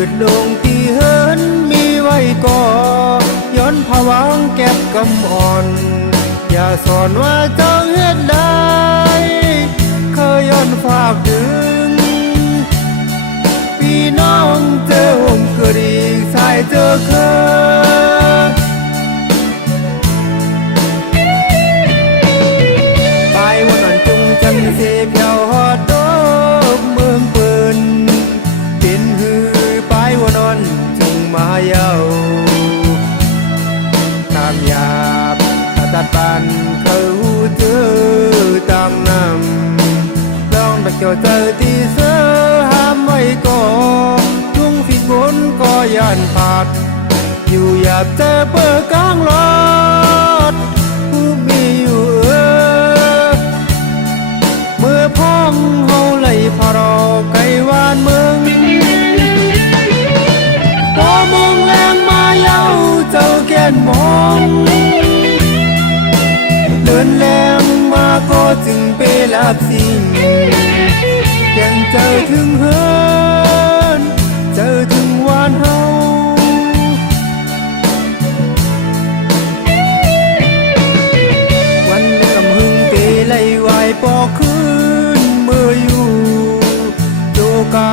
ปิดลงที่เฮินมีไว้ก่อย้อนผวังแก็บกำอ่อนอย่าสอนว่าเจ้าเฮ็ดได้เคยย้อนฝากถึงพี่น้องเจอผมเกิดอีกสายเจอเคยไปวันนั้นจุงจันเสียเพียวหอดโตเมืองปืนเป็นหือไปวันนั้นจุงมาเยาตามยาบตัดปันเขาเจอตามน้ำลองตะเกียวเจอที่เสือห้ามไว้ก่อนทุ่งฝีฝนก็ยันผาดอยู่หยาบเจอเปิดกลางรถผู้มีอยู่เมื่อพ้องเฮาไหลพารอไกลวานเมืองพอมองแรงมาเย้าเจ้าแก่นมองเดินแรงมาก็จึงไปลับสิ่งยังเจอถึงเฮินเจอถึงวานเฮาวันเลื่อมหึงเตไล่วายปอคืนเมื่ออยู่โจกา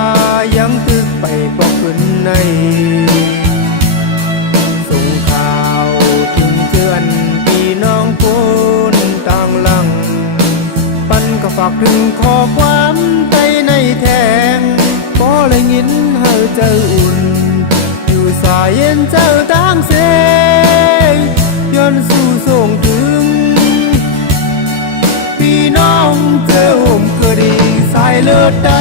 ยังตึกไปปอขึ้นในส่งข่าวถึงเตือนพี่น้องคนต่างหลังปันก็ฝากถึงข้อความใจในแทงพอเลยยินเฮาเจ้าอุ่นอยู่สายเย็นเจ้าต่างเสงย้อนสู่ส่งถึงพี่น้องเจ้าผมก็ดีสายเลือดใด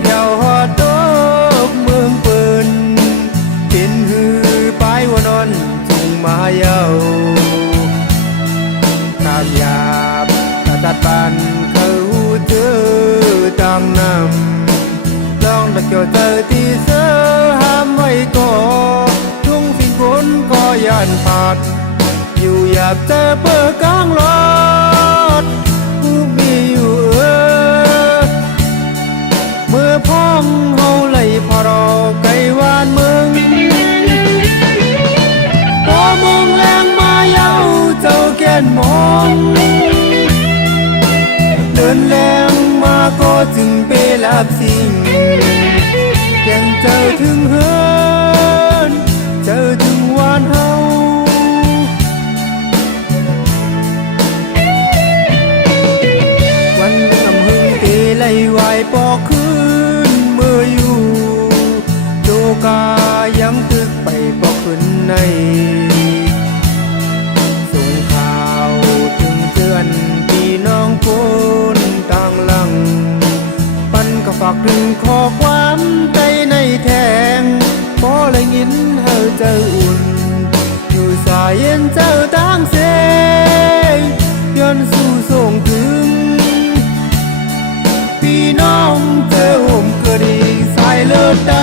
เพียวหอดโตเมืองปืนเป็นหือไปวันนั้นจุงมาเยาตามยาบตัดปันเขาเจอตามน้ำลองตะเกียวเจอที่เสือห้ามไว้ก่อทุ่งฝีฝนก็ยันผาดอยู่หยาบเจอเปิดกลางรถผู้มีอยู่เมื่อพ้องเฮาไหลพารอไกลวานเมืองพอมองแรงมาเย้าเจ้าแก่นมองเดินแรงมาก็จึงไปลับสิ่งแก่งเจอถึงเฮินเจอถึงวานเฮาวันลำหึงเตไล่วายปอคืนเมื่ออยู่โจกายังตึกไปปอขึ้นในส่งข่าวถึงเตือนพี่น้องคนต่างหลังปันก็ฝากถึงข้อความใจในแทงพอเลยยินเฮาเจ้าอุ่นอยู่สายเย็นเจ้าต่างเสงย้อนสู่ส่งถึงพี่น้องเจอผมก็ดีสายเลือดใด